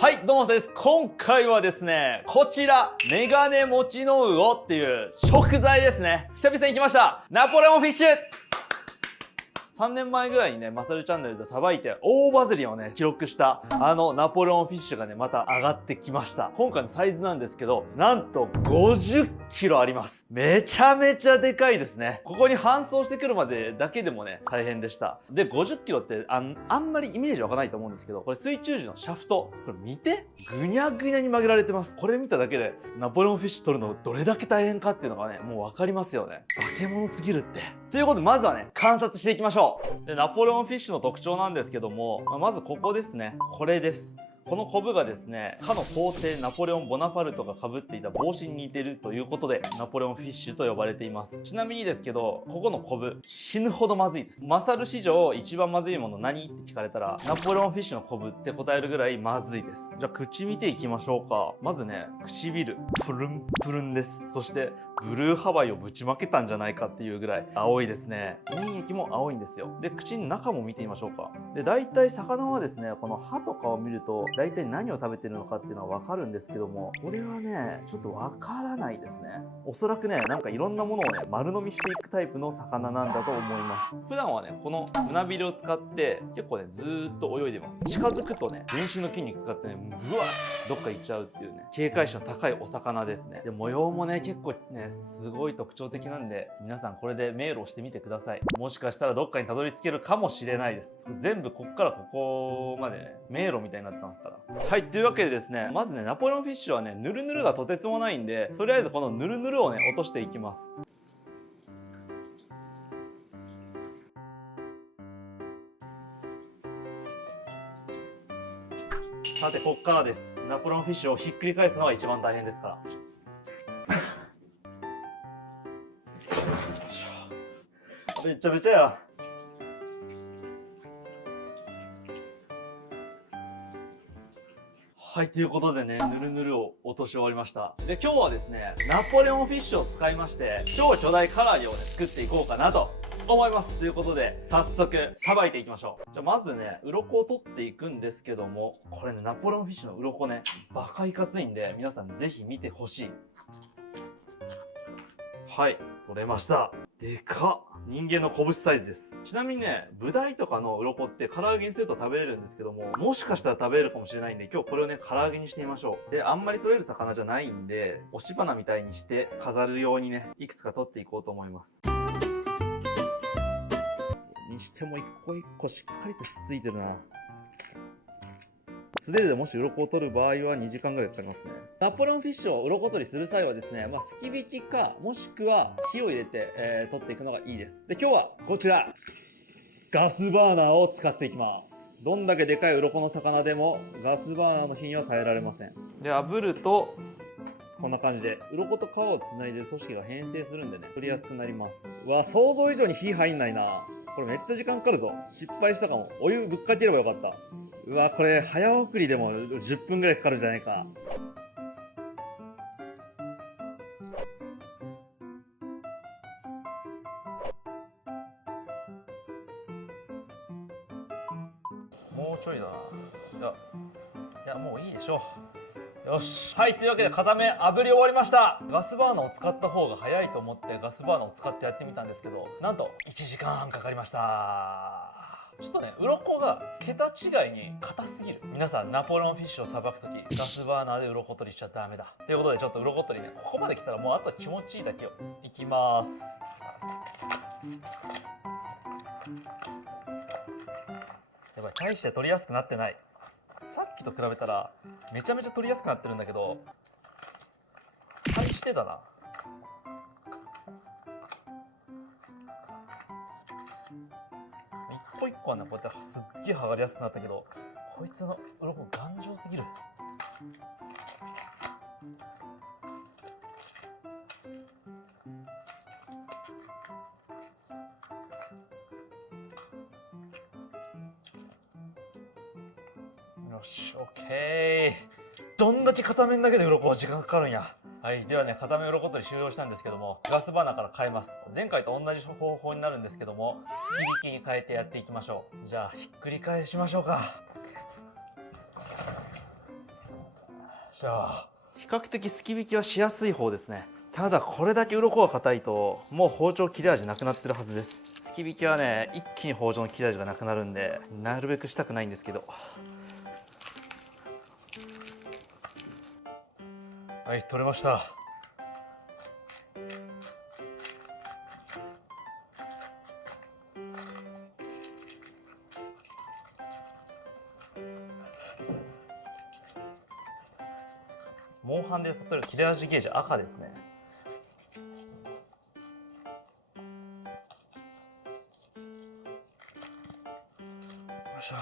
はい、どうもです。今回はですね、こちら、メガネ持ちの魚っていう食材ですね。久々に来ました。ナポレオンフィッシュ3年前ぐらいにね、マサルチャンネルでさばいて大バズりをね、記録したナポレオンフィッシュがね、また上がってきました。今回のサイズなんですけど、なんと50キロあります。めちゃめちゃでかいですね。ここに搬送してくるまでだけでもね、大変でした。で、50キロってあんまりイメージ湧かないと思うんですけど、これ水中時のシャフト。これ見て、ぐにゃぐにゃに曲げられてます。これ見ただけで、ナポレオンフィッシュ取るのどれだけ大変かっていうのがね、もうわかりますよね。化け物すぎるって。ということで、まずはね、観察していきましょう。で、ナポレオンフィッシュの特徴なんですけども、まずここですね。これです。このコブがですね、かの皇帝ナポレオン・ボナパルトが被っていた帽子に似てるということで、ナポレオンフィッシュと呼ばれています。ちなみにですけど、ここのコブ、死ぬほどまずいです。マサル史上一番まずいもの何って聞かれたら、ナポレオンフィッシュのコブって答えるぐらいまずいです。じゃあ口見ていきましょうか。まずね、唇、プルンプルンです。そして、ブルーハワイをぶちまけたんじゃないかっていうぐらい青いですね。粘液も青いんですよ。で、口の中も見てみましょうか。で、大体魚はですね、この歯とかを見ると、大体何を食べてるのかっていうのはわかるんですけども、これはね、ちょっとわからないですね。おそらくね、なんかいろんなものをね、丸飲みしていくタイプの魚なんだと思います。普段はね、この胸びれを使って結構ね、ずーっと泳いでます。近づくとね、全身の筋肉使ってね、うわっどっか行っちゃうっていうね、警戒心の高いお魚ですね。で、模様もね、結構ね、すごい特徴的なんで、皆さんこれで迷路をしてみてください。もしかしたらどっかにたどり着けるかもしれないです。全部こっからここまでね、迷路みたいになってますから。はい、というわけでですね、まずね、ナポレオンフィッシュはね、ヌルヌルがとてつもないんで、とりあえずこのヌルヌルをね、落としていきます。さて、こっからです。ナポレオンフィッシュをひっくり返すのが一番大変ですから。めちゃめちゃや。はい、ということでね、ぬるぬるを落とし終わりました。で、今日はですね、ナポレオンフィッシュを使いまして、超巨大唐揚げをね、作っていこうかなと思います。ということで、早速、さばいていきましょう。じゃあ、まずね、鱗を取っていくんですけども、これね、ナポレオンフィッシュの鱗ね、バカいかついんで、皆さんぜひ見てほしい。はい、取れました。でかっ。人間の拳サイズです。ちなみにね、ブダイとかの鱗って唐揚げにすると食べれるんですけども、もしかしたら食べれるかもしれないんで、今日これをね、唐揚げにしてみましょう。で、あんまり取れる魚じゃないんで、押し花みたいにして飾るようにね、いくつか取っていこうと思います。にしても一個一個しっかりとひっついてるな。素手でもし鱗を取る場合は2時間ぐらいかかりますね。ナポレオンフィッシュを鱗取りする際はですね、すき引きか、もしくは火を入れて、取っていくのがいいです。で、今日はこちら、ガスバーナーを使っていきます。どんだけでかい鱗の魚でもガスバーナーの火には耐えられません。で、炙ると、こんな感じで、鱗と皮をつないでる組織が変性するんでね、取りやすくなります。うわ、想像以上に火入んないな。これめっちゃ時間かかるぞ。失敗したかも。お湯ぶっかければよかった。うわ、これ早送りでも10分ぐらいかかるんじゃないか。もうちょいだな。いや、もういいでしょう。よし。はい、というわけで片面炙り終わりました。ガスバーナーを使った方が早いと思ってガスバーナーを使ってやってみたんですけど、なんと1時間半かかりました。ちょっとね、鱗が桁違いに硬すぎる。皆さん、ナポレオンフィッシュをさばくとき、ガスバーナーで鱗取りしちゃダメだ。ということで、ちょっと鱗取りね、ここまで来たらもうあとは気持ちいいだけを。いきまーす。やばい、大して取りやすくなってない。さっきと比べたらめちゃめちゃ取りやすくなってるんだけど、大してだな。一個一個はね、こうやってすっげえ剥がれやすくなったけど、こいつの鱗頑丈すぎる。よし、オッケー。どんだけ片面だけで鱗は時間かかるんや。はい、ではね、片面鱗取り終了したんですけども、ガスバーナーから変えます。前回と同じ方法になるんですけども、すき引きに変えてやっていきましょう。じゃあ、ひっくり返しましょうか。じゃあ比較的すき引きはしやすい方ですね。ただこれだけ鱗が硬いともう包丁切れ味なくなってるはずです。すき引きはね一気に包丁の切れ味がなくなるんでなるべくしたくないんですけど。はい、取れました。モンハンで例える切れ味ゲージ赤ですね。よいしょ。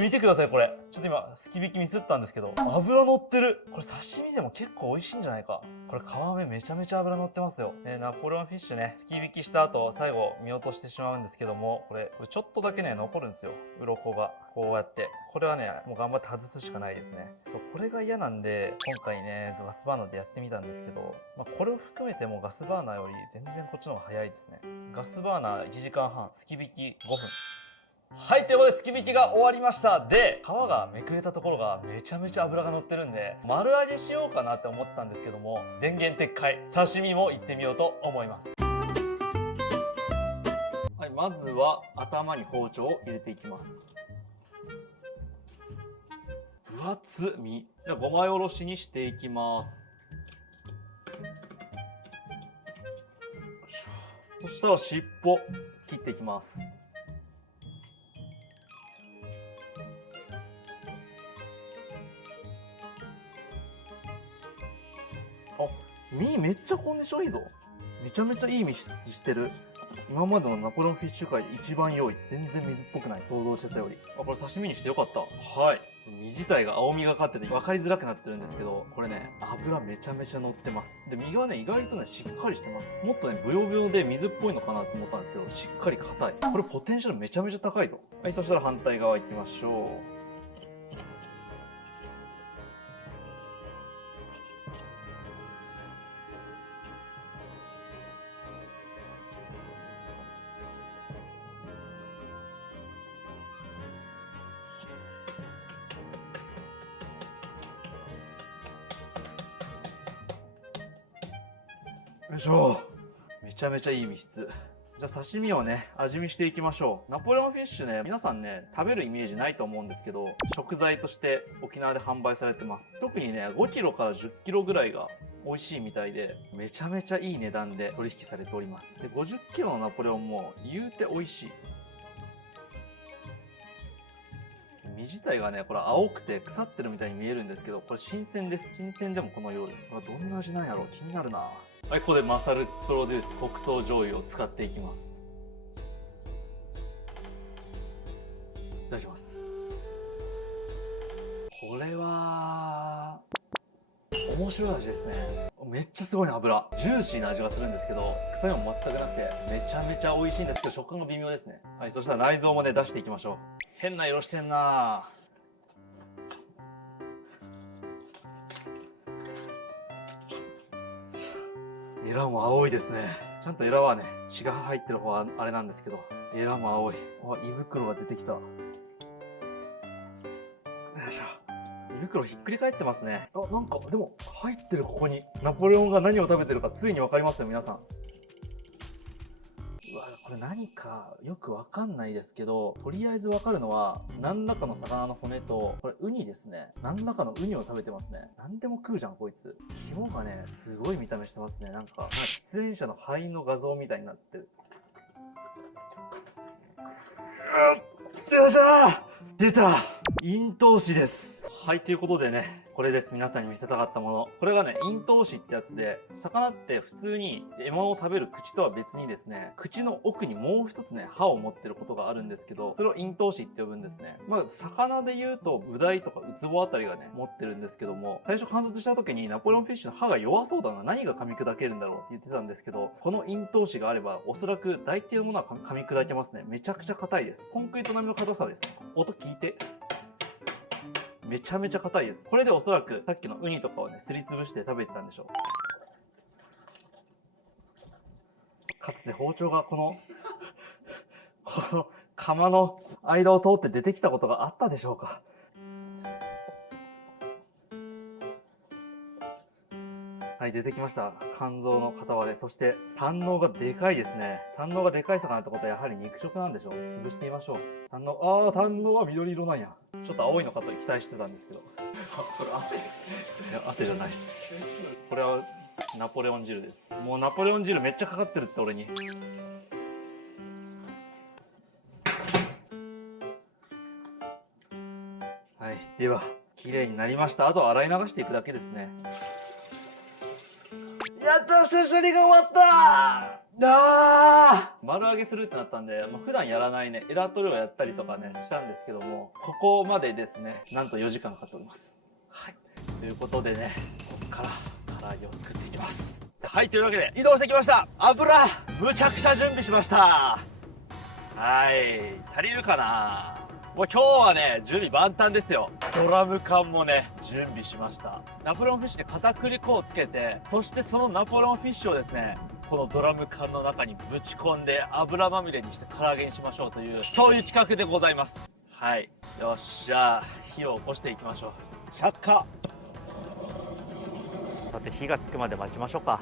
見てくださいこれ。ちょっと今すき引きミスったんですけど油乗ってる。これ刺身でも結構美味しいんじゃないか。これ皮目めちゃめちゃ油乗ってますよ。ナポレオンフィッシュね、すき引きした後最後見落としてしまうんですけども、これちょっとだけね残るんですよ、鱗が。こうやってこれはねもう頑張って外すしかないですね。そう、これが嫌なんで今回ねガスバーナーでやってみたんですけど、これを含めてもガスバーナーより全然こっちの方が早いですね。ガスバーナー1時間半、すき引き5分。はい、ということですき引きが終わりました。で、皮がめくれたところがめちゃめちゃ脂が乗ってるんで丸揚げしようかなって思ったんですけども、前言撤回、刺身もいってみようと思います。はい、まずは頭に包丁を入れていきます。分厚身。じゃあ5枚おろしにしていきます。そしたら尻尾切っていきます。身めっちゃコンディションいいぞ。めちゃめちゃいい身質してる。今までのナポレオンフィッシュ界で一番良い。全然水っぽくない、想像してたより。これ刺身にしてよかった。はい。身自体が青みがかってて分かりづらくなってるんですけど、これね油めちゃめちゃ乗ってます。で身がね意外とねしっかりしてます。もっとねブヨブヨで水っぽいのかなと思ったんですけど、しっかり硬い。これポテンシャルめちゃめちゃ高いぞ。はい、そしたら反対側行きましょう。よいしょ。めちゃめちゃいい身質。じゃあ刺身をね味見していきましょう。ナポレオンフィッシュね皆さんね食べるイメージないと思うんですけど、食材として沖縄で販売されてます。特にね5キロから10キロぐらいが美味しいみたいで、めちゃめちゃいい値段で取引されております。で50キロのナポレオンも言うて美味しい。身自体がねこれ青くて腐ってるみたいに見えるんですけど、これ新鮮です。新鮮でもこの色です。これどんな味なんやろう、気になるな。はい、ここでマサルプロデュース黒糖醤油を使っていきます。いただきます。これは面白い味ですね。めっちゃすごい油、ジューシーな味がするんですけど臭みも全くなくてめちゃめちゃ美味しいんですけど食感が微妙ですね。はい、そしたら内臓もね出していきましょう。変な色してんな。エラも青いですね。ちゃんとエラはね血が入ってる方はあれなんですけど、エラも青い。胃袋が出てきた。よいしょ。胃袋ひっくり返ってますね。なんかでも入ってる。ここにナポレオンが何を食べてるかついに分かりますよ皆さん。うわ、これ何かよくわかんないですけど、とりあえずわかるのは何らかの魚の骨と、これウニですね。何らかのウニを食べてますね。何でも食うじゃんこいつ。肝がねすごい見た目してますね。なんか喫煙者の肺の画像みたいになってる。よっしゃー、出た、咽頭歯です。はい、ということでねこれです。皆さんに見せたかったもの。これがね咽頭歯ってやつで、魚って普通に獲物を食べる口とは別にですね、口の奥にもう一つね歯を持ってることがあるんですけど、それを咽頭歯って呼ぶんですね。魚で言うとブダイとかウツボあたりがね持ってるんですけども、最初観察した時にナポレオンフィッシュの歯が弱そうだな、何が噛み砕けるんだろうって言ってたんですけど、この咽頭歯があればおそらく大抵のものは噛み砕けますね。めちゃくちゃ硬いです。コンクリート並みの硬さです。音聞いて、めちゃめちゃ硬いです。これでおそらくさっきのウニとかをねすりつぶして食べてたんでしょう。かつて包丁がこの釜の間を通って出てきたことがあったでしょうか。はい、出てきました。肝臓の片割れ。そして、胆のうがでかいですね。胆のうがでかい魚ってことはやはり肉食なんでしょう。潰してみましょう。胆のう、胆のうは緑色なんや。ちょっと青いのかと期待してたんですけど。それ汗？いや、汗じゃないです。これはナポレオン汁です。もうナポレオン汁めっちゃかかってるって俺に。はい、では、綺麗になりました。あとは洗い流していくだけですね。やったー、処理が終わったー。丸揚げするってなったんで、普段やらないね、エラ取りをやったりとかね、したんですけども、ここまでですね、なんと4時間かかっております。はい。ということでね、ここから唐揚げを作っていきます。はい、というわけで移動してきました。油、むちゃくちゃ準備しました。はい、足りるかな。もう今日はね、準備万端ですよ。ドラム缶もね、準備しました。ナポレオンフィッシュで片栗粉をつけて、そしてそのナポレオンフィッシュをですね、このドラム缶の中にぶち込んで油まみれにして唐揚げにしましょうという、そういう企画でございます。はい。よっしゃ、火を起こしていきましょう。着火。さて、火がつくまで待ちましょうか。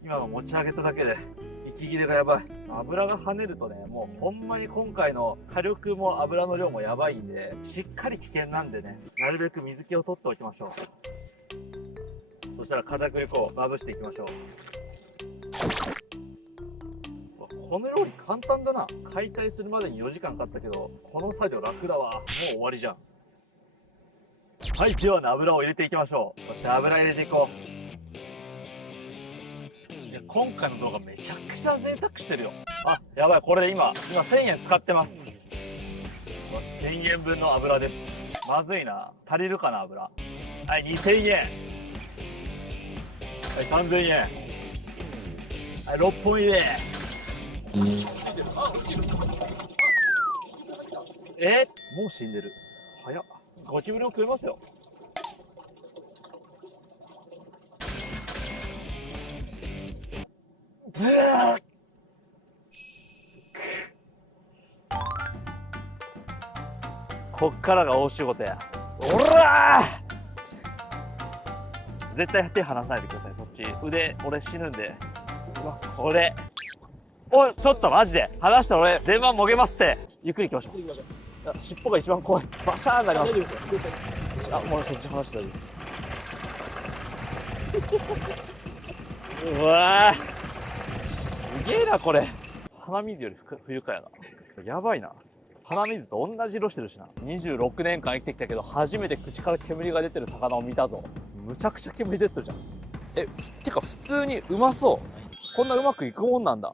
今の持ち上げただけで息切れがやばい。油が跳ねるとね、もうほんまに今回の火力も油の量もやばいんで、しっかり危険なんでね、なるべく水気を取っておきましょう。そしたら片栗粉をまぶしていきましょう。この料理簡単だな。解体するまでに4時間かかったけど、この作業楽だわ。もう終わりじゃん。はい、ではね、油を入れていきましょう。そして油入れていこう。今回の動画めちゃくちゃ贅沢してるよ。あ、やばい、これで今1000円使ってます。1000円分の油です。まずいな。足りるかな、油。はい、2000円。はい、3000円。はい、6本入れ。もう死んでる。早っ。ゴキブリも食えますよ。こっからが大仕事や。おらー！絶対手離さないでください、そっち。腕、俺死ぬんで。うわ、これ。おい、ちょっとマジで。離したら俺、電話もげますって。ゆっくり行きましょう。尻尾が一番怖い。バシャーンなります。あ、もうそっち離したらいい。うわー。すげえな、これ。鼻水より不愉快やな。やばいな。鼻水と同じ色してるしな。26年間生きてきたけど、初めて口から煙が出てる魚を見たぞ。むちゃくちゃ煙出てるじゃん。てか普通にうまそう。こんなうまくいくもんなんだ。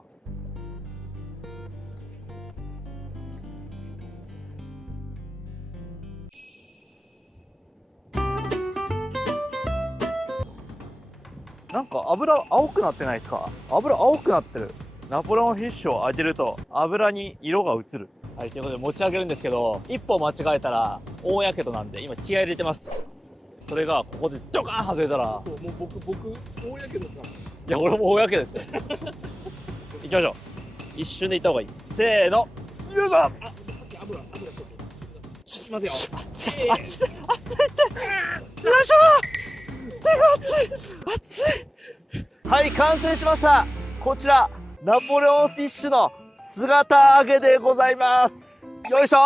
なんか油青くなってないですか？油青くなってる。ナポレオンフィッシュを揚げると油に色が移る。はい、ということで持ち上げるんですけど、一歩間違えたら大やけどなんで今気合い入れてます。それがここでドカーン外れたら、そう、もう僕大やけどさ。いや俺も大やけどですよ。行きましょう。一瞬で行った方がいい。せーの。よいしょ。あ、さっき油ちょっと。すいませんよ。熱いって。よいしょ。手が熱い。熱い。はい、完成しました。こちらナポレオンフィッシュの姿揚げでございます。よいしょー。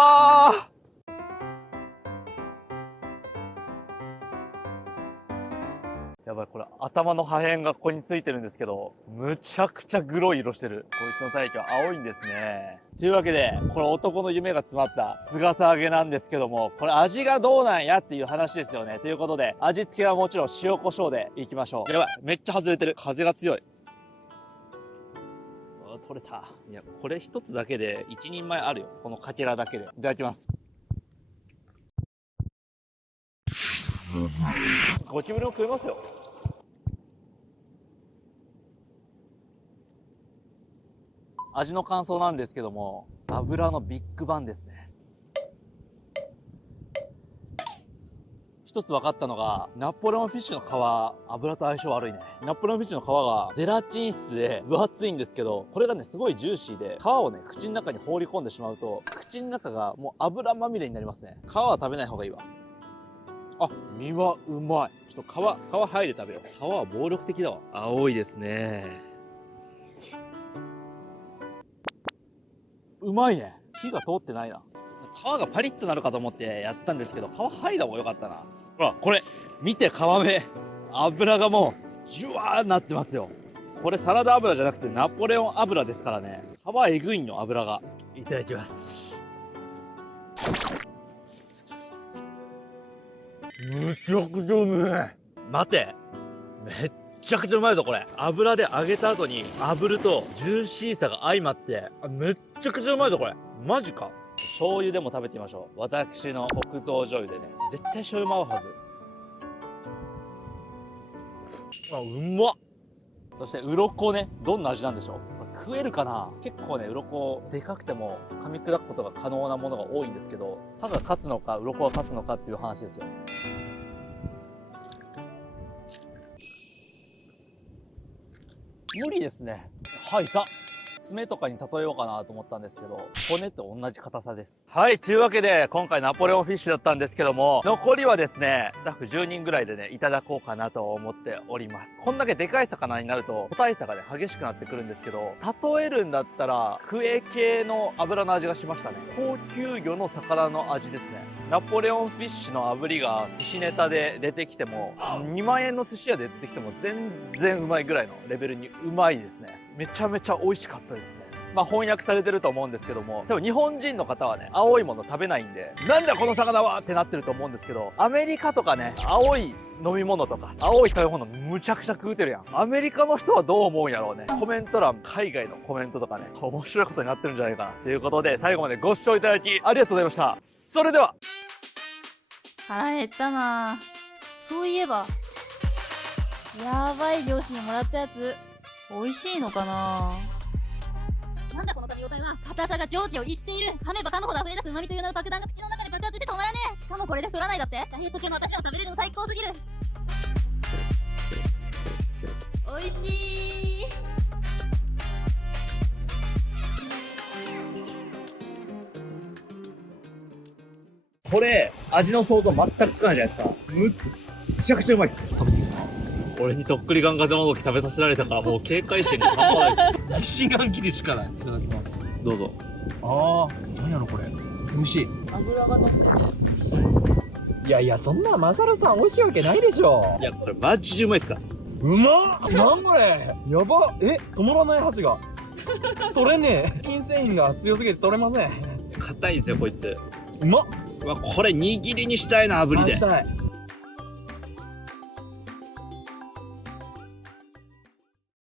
やばい、これ頭の破片がここについてるんですけど、むちゃくちゃグロい色してる。こいつの体液は青いんですね。というわけで、これ男の夢が詰まった姿揚げなんですけども、これ味がどうなんやっていう話ですよね。ということで、味付けはもちろん塩コショウでいきましょう。やばい、めっちゃ外れてる。風が強い。取れた。いや、これ一つだけで一人前あるよ。このかけらだけで。いただきます。ゴキブリも食えますよ。味の感想なんですけども、油のビッグバンですね。一つ分かったのが、ナポレオンフィッシュの皮、油と相性悪いね。ナポレオンフィッシュの皮がゼラチン質で分厚いんですけど、これがね、すごいジューシーで、皮をね、口の中に放り込んでしまうと、口の中がもう油まみれになりますね。皮は食べない方がいいわ。あ、身はうまい。ちょっと皮剥いで食べよう。皮は暴力的だわ。青いですね。うまいね。火が通ってないな。皮がパリッとなるかと思ってやったんですけど、皮剥いだ方が良かったな。ほら、これ、見て皮目。油がもう、ジュワーになってますよ。これサラダ油じゃなくてナポレオン油ですからね。皮えぐいんよ、油が。いただきます。むちゃくちゃうめえ。待て。めっちゃくちゃうまいぞ、これ。油で揚げた後に、炙るとジューシーさが相まって、めっちゃくちゃうまいぞ、これ。マジか。醤油でも食べてみましょう。私の黒糖醤油でね。絶対醤油も合うはず。あ、うまっ。そして、鱗ね。どんな味なんでしょう。食えるかな。結構ね、鱗でかくても噛み砕くことが可能なものが多いんですけど、歯が勝つのか、鱗が勝つのかっていう話ですよ。無理ですね。はい、爪とかに例えようかなと思ったんですけど、骨と同じ硬さです。はい、というわけで、今回ナポレオンフィッシュだったんですけども、残りはですね、スタッフ10人ぐらいでね、いただこうかなと思っております。こんだけでかい魚になると、個体差がね、激しくなってくるんですけど、例えるんだったら、クエ系の油の味がしましたね。高級魚の魚の味ですね。ナポレオンフィッシュの炙りが寿司ネタで出てきても、2万円の寿司屋で出てきても全然うまいぐらいのレベルにうまいですね。めちゃめちゃ美味しかったですね。まあ翻訳されてると思うんですけども、多分日本人の方はね、青いもの食べないんで、なんだこの魚はってなってると思うんですけど、アメリカとかね、青い飲み物とか、青い食べ物むちゃくちゃ食うてるやん。アメリカの人はどう思うんやろうね。コメント欄、海外のコメントとかね、面白いことになってるんじゃないかな。ということで、最後までご視聴いただきありがとうございました。それでは。腹減ったな。そういえば、やばい上司にもらったやつ、美味しいのかな。なんだこの食べ応えは。硬さが常時を逸している。噛めば噛むほど溢れ出す旨味という名の爆弾が口の中で爆発して止まらねえ。しかもこれで太らないだって。ダイエット系の私でも食べれるの最高すぎる。美味しい。これ、味の想像全くつかないじゃないですか。むっちゃくちゃうまいっす。食べていいですか？俺にとっくりガンガゼの時食べさせられたからもう警戒心が半端ないです。疑心暗鬼でしかない。いただきます。どうぞ。ああ、なんやろこれ。美味しい。油が乗ってて。いやいや、そんなマサルさん美味しいわけないでしょ。いや、これマジでうまいっすから。うまっ。なんこれ。やば。止まらない箸が。取れねえ。筋繊維が強すぎて取れません。硬いんですよ、こいつ。うまっ。うわ、これ握りにしたいな、炙りで。したい。